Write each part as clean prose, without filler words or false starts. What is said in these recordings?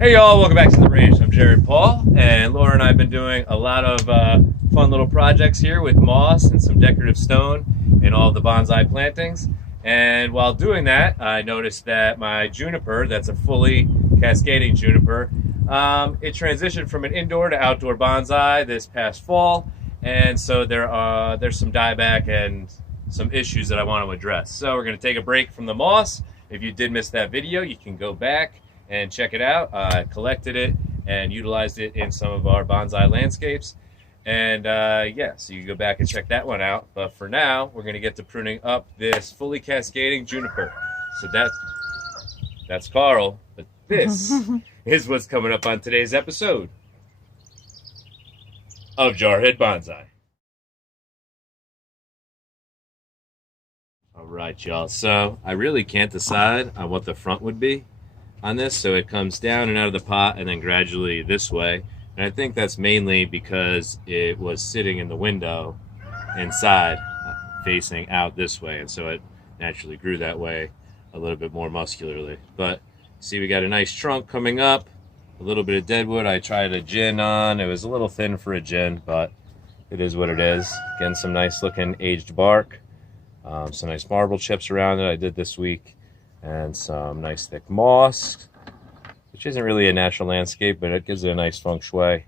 Hey y'all, welcome back to the range. I'm Jared Paul, and Laura and I have been doing a lot of fun little projects here with moss and some decorative stone in all of the bonsai plantings. And while doing that, I noticed that my juniper, that's a fully cascading juniper, it transitioned from an indoor to outdoor bonsai this past fall, and so there's some dieback and some issues that I want to address. So we're going to take a break from the moss. If you did miss that video, you can go back and check it out. I collected it and utilized it in some of our bonsai landscapes. And yeah, so you can go back and check that one out. But for now, we're gonna get to pruning up this fully cascading juniper. So that's Carl, but this is what's coming up on today's episode of Jarhead Bonsai. All right, y'all. So I really can't decide on what the front would be on this, so it comes down and out of the pot and then gradually this way, and I think that's mainly because it was sitting in the window inside facing out this way, and so it naturally grew that way a little bit more muscularly. But see, we got a nice trunk coming up, a little bit of deadwood. I tried a gin on, it was a little thin for a gin, but it is what it is. Getting some nice looking aged bark, some nice marble chips around it I did this week, and some nice thick moss, which isn't really a natural landscape, but it gives it a nice feng shui.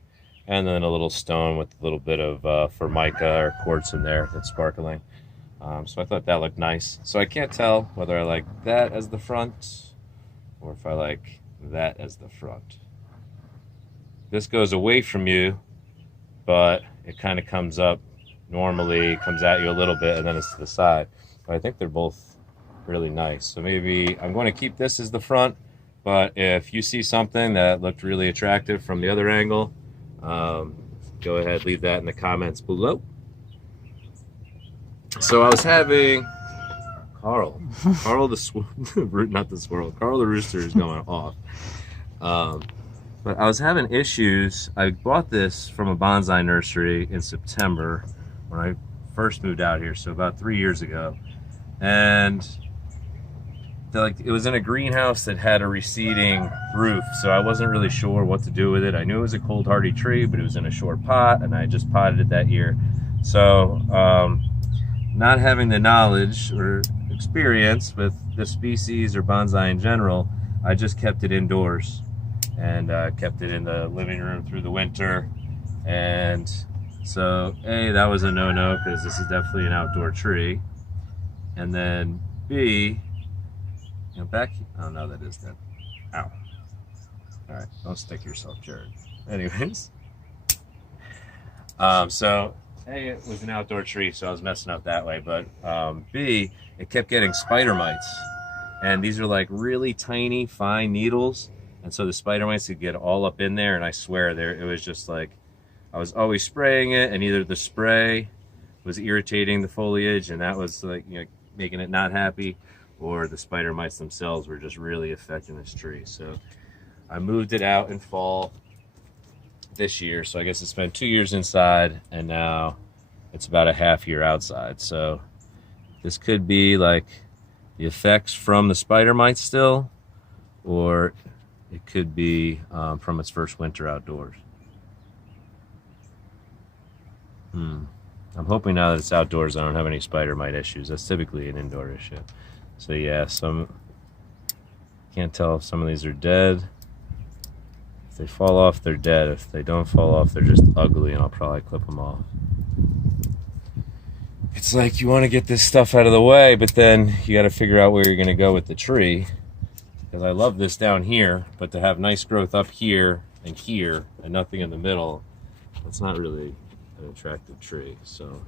And then a little stone with a little bit of formica or quartz in there that's sparkling. So I thought that looked nice. So I can't tell whether I like that as the front or if I like that as the front. This goes away from you, but it kind of comes up normally, comes at you a little bit, and then it's to the side. But I think they're both really nice. So maybe I'm going to keep this as the front, but if you see something that looked really attractive from the other angle, go ahead, leave that in the comments below. So I was having Carl the not the squirrel, Carl the rooster is going off. But I was having issues. I bought this from a bonsai nursery in September when I first moved out here, so about 3 years ago, and it was in a greenhouse that had a receding roof, so I wasn't really sure what to do with it. I knew it was a cold hardy tree, but it was in a short pot, and I just potted it that year. So not having the knowledge or experience with the species or bonsai in general, I just kept it indoors and kept it in the living room through the winter. And so A, that was a no-no because this is definitely an outdoor tree. And then B, back, oh no, that is dead. Ow. All right, don't stick yourself, Jared. Anyways, so A, it was an outdoor tree, so I was messing up that way, but B, it kept getting spider mites, and these are like really tiny, fine needles, and so the spider mites could get all up in there, and I swear it was just like, I was always spraying it, and either the spray was irritating the foliage, and that was like, making it not happy, or the spider mites themselves were just really affecting this tree. So I moved it out in fall this year, so I guess it's been 2 years inside, and now it's about a half year outside. So this could be like the effects from the spider mites still, or it could be from its first winter outdoors. I'm hoping now that it's outdoors I don't have any spider mite issues. That's typically an indoor issue. So yeah, can't tell if some of these are dead. If they fall off, they're dead. If they don't fall off, they're just ugly, and I'll probably clip them off. It's like you want to get this stuff out of the way, but then you got to figure out where you're going to go with the tree. Because I love this down here, but to have nice growth up here and nothing in the middle, that's not really an attractive tree. So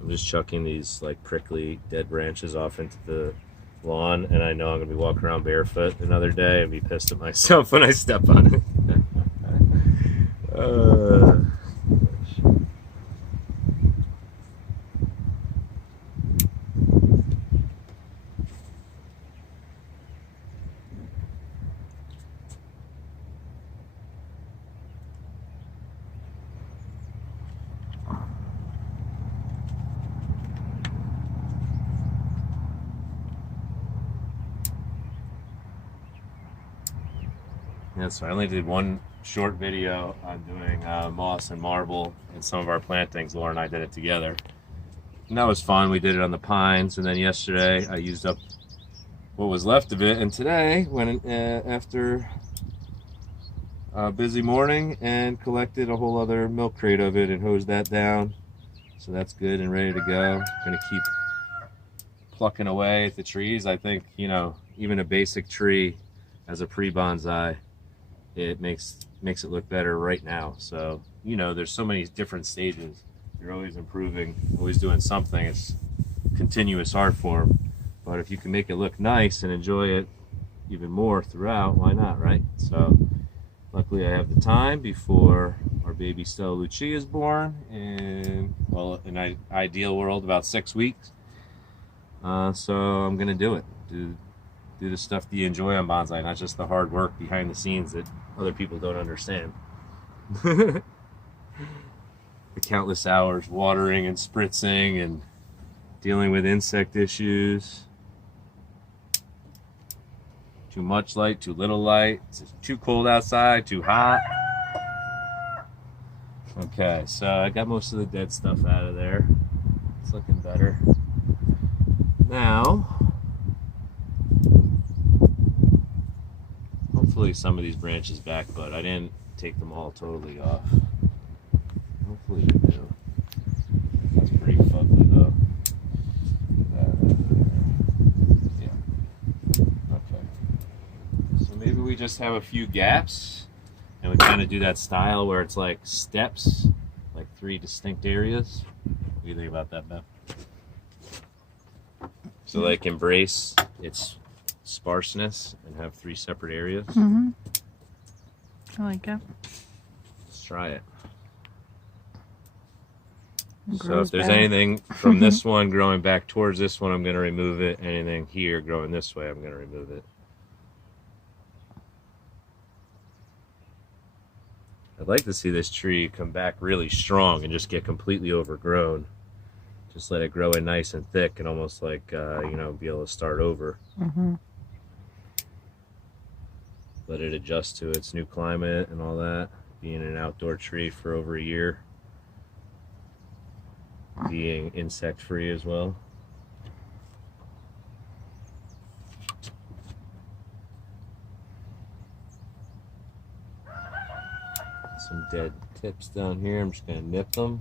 I'm just chucking these like prickly dead branches off into the lawn, and I know I'm gonna be walking around barefoot another day and be pissed at myself when I step on it. Yeah, so I only did one short video on doing moss and marble and some of our plantings. Laura and I did it together. And that was fun. We did it on the pines, and then yesterday I used up what was left of it, and today, when after a busy morning, and collected a whole other milk crate of it and hosed that down. So that's good and ready to go. Gonna keep plucking away at the trees. I think, you know, even a basic tree as a pre-bonsai, it makes it look better right now. So, you know, there's so many different stages. You're always improving, always doing something. It's continuous art form. But if you can make it look nice and enjoy it even more throughout, why not, right? So luckily I have the time before our baby Stella Lucia is born in, well, in an ideal world, about 6 weeks. So I'm gonna do it. Do the stuff that you enjoy on bonsai, not just the hard work behind the scenes that other people don't understand. The countless hours watering and spritzing and dealing with insect issues. Too much light, too little light, it's too cold outside, too hot. Okay, so I got most of the dead stuff out of there. It's looking better. Now, hopefully some of these branches back, but I didn't take them all totally off. Hopefully you do. That's pretty fugly though. Yeah. Okay. So maybe we just have a few gaps and we kind of do that style where it's like steps, like 3 distinct areas. What do you think about that, Beth? So like embrace its sparseness and have 3 separate areas. Mm-hmm. I like it. Let's try it. It So if there's back. anything from this one growing back towards this one, I'm going to remove it. Anything here growing this way, I'm going to remove it. I'd like to see this tree come back really strong and just get completely overgrown. Just let it grow in nice and thick and almost like, you know, be able to start over. Mm-hmm. Let it adjust to its new climate and all that. Being an outdoor tree for over a year. Being insect free as well. Some dead tips down here. I'm just going to nip them.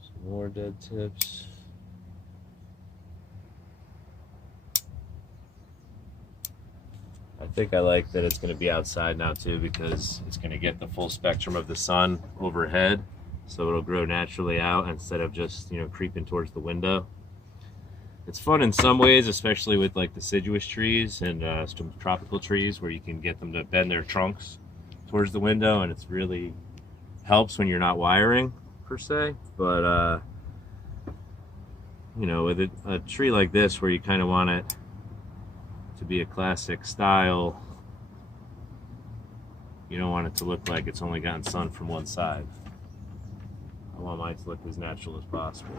Some more dead tips. I think I like that it's going to be outside now too, because it's going to get the full spectrum of the sun overhead, so it'll grow naturally out instead of just, you know, creeping towards the window. It's fun in some ways, especially with like deciduous trees and some tropical trees where you can get them to bend their trunks towards the window, and it's really helps when you're not wiring per se. But you know, with a tree like this where you kind of want it to be a classic style, you don't want it to look like it's only gotten sun from one side. I want mine to look as natural as possible.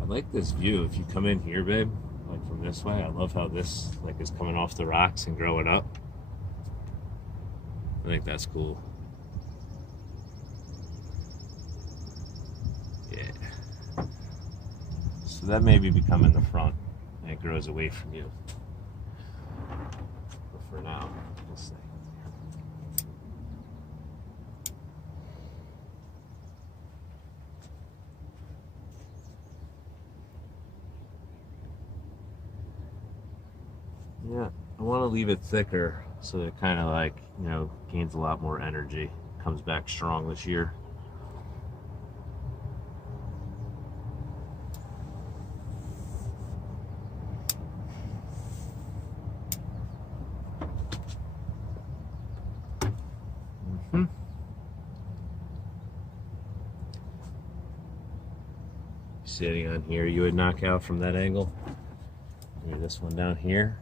I like this view. If you come in here, babe, like from this way, I love how this like is coming off the rocks and growing up. I think that's cool. Yeah. So that maybe become in the front and it grows away from you. But for now, we'll see. Yeah, I want to leave it thicker so that it kind of like, you know, gains a lot more energy, comes back strong this year. Sitting on here, you would knock out from that angle. Maybe this one down here.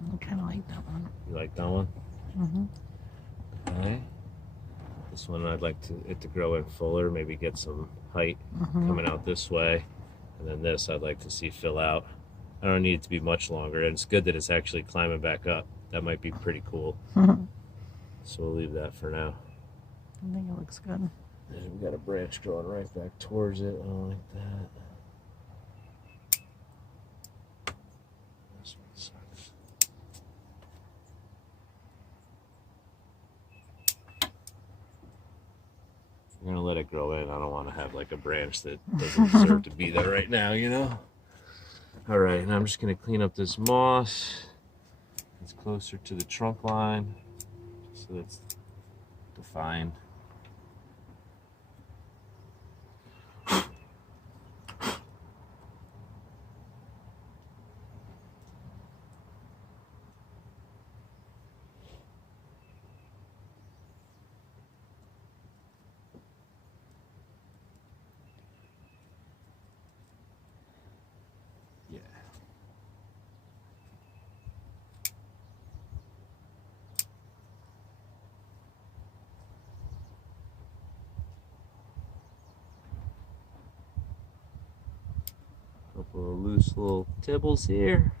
I kind of like that one. You like that one? Mm-hmm. Okay. This one I'd like it to grow in fuller, maybe get some height coming out this way. And then this I'd like to see fill out. I don't need it to be much longer, and it's good that it's actually climbing back up. That might be pretty cool. So we'll leave that for now. I think it looks good. And we got a branch growing right back towards it. I don't like that. This one sucks. I'm gonna let it grow in. I don't want to have like a branch that doesn't deserve to be there right now, you know? All right, and I'm just gonna clean up this moss. It's closer to the trunk line, so it's defined. Yeah. Couple of loose little tibbles here.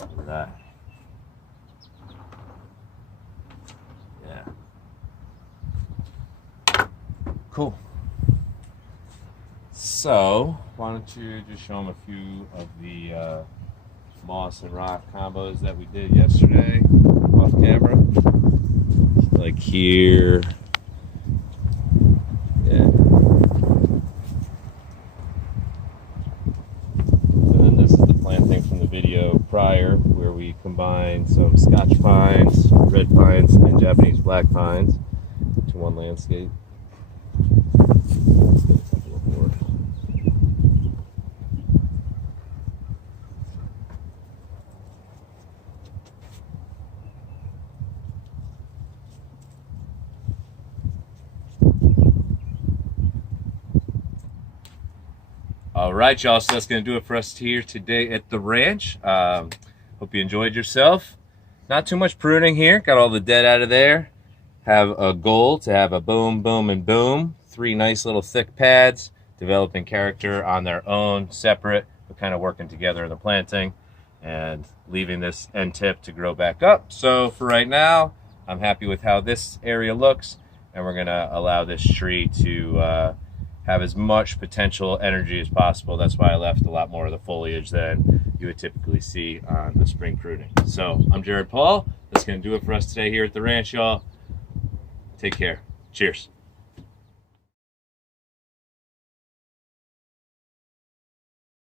Look at that. Yeah. Cool. So, why don't you just show them a few of the moss and rock combos that we did yesterday off camera. Like here. Yeah. And then this is the planting from the video prior, where we combined some Scotch pines, red pines, and Japanese black pines to one landscape. Let's get a couple of more. All right, y'all, so that's going to do it for us here today at the ranch. Hope you enjoyed yourself. Not too much pruning here. Got all the dead out of there. Have a goal to have a boom, boom, and boom. 3 nice little thick pads, developing character on their own, separate, but kind of working together in the planting, and leaving this end tip to grow back up. So for right now, I'm happy with how this area looks, and we're going to allow this tree to have as much potential energy as possible. That's why I left a lot more of the foliage than you would typically see on the spring pruning. So I'm Jared Paul. That's going to do it for us today here at the ranch, y'all. Take care. Cheers.